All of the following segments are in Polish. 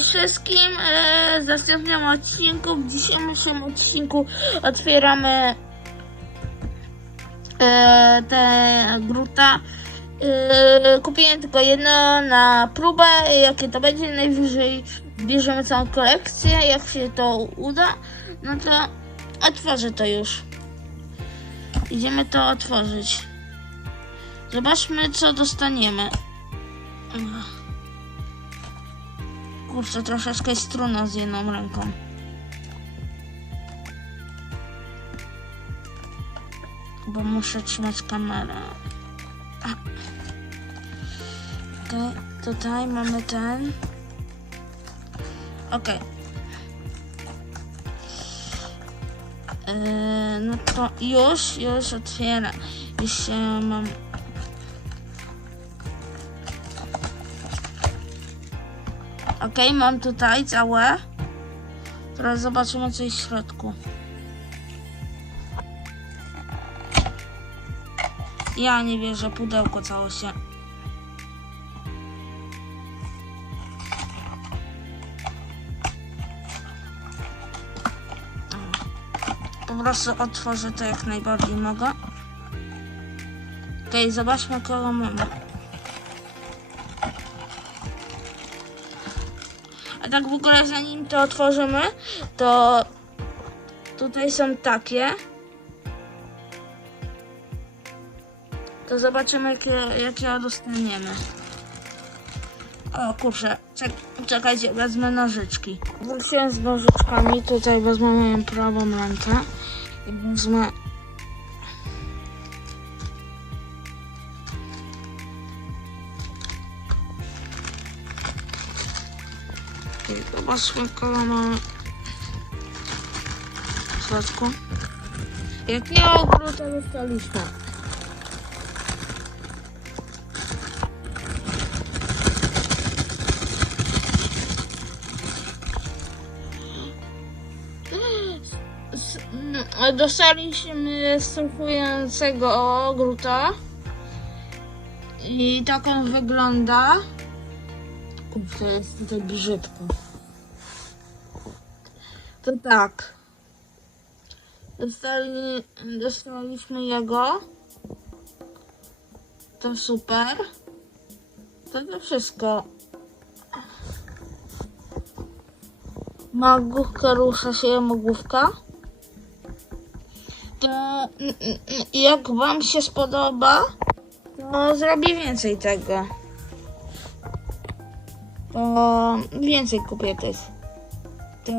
Wszystkim, e, w następnym odcinku, w dzisiejszym odcinku otwieramy e, tę grutę. E, kupiłem tylko jedno na próbę, jakie to będzie, najwyżej bierzemy całą kolekcję, jak się to uda, no to otworzę to już. Idziemy to otworzyć. Zobaczmy co dostaniemy. Ach. Kurczę, troszeczkę jest trudno z jedną ręką. Bo muszę trzymać kamerę. Okej, tutaj mamy ten. Okej. Yy, no to już, już otwieram. Już się mam Ok, mam tutaj całe. Teraz zobaczymy, co jest w środku. Ja nie wierzę, pudełko całe się. Po prostu otworzę to jak najbardziej mogę. Ok, zobaczmy, kogo mamy. A tak w ogóle zanim to otworzymy, to tutaj są takie. To zobaczymy jakie, jakie dostaniemy. O kurczę, czek, czekajcie, wezmę nożyczki. Wróciłem z nożyczkami, tutaj wezmę moją prawą rękę i wezmę Okej, Zobaczmy, kogo mamy w środku. Jakiego ogródka dostaliśmy? S- mm, Dostaliśmy surfującego ogródka i tak on wygląda. Kurczę, jest tutaj brzydko. To tak. Dostali, dostaliśmy jego. To super. To to wszystko. Magówka rusza się magówka. To mm, mm, jak wam się spodoba, to zrobię więcej tego. To więcej kupię też. To...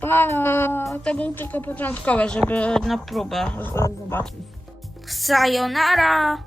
A, to był tylko początkowe, żeby na próbę zobaczyć. Sayonara!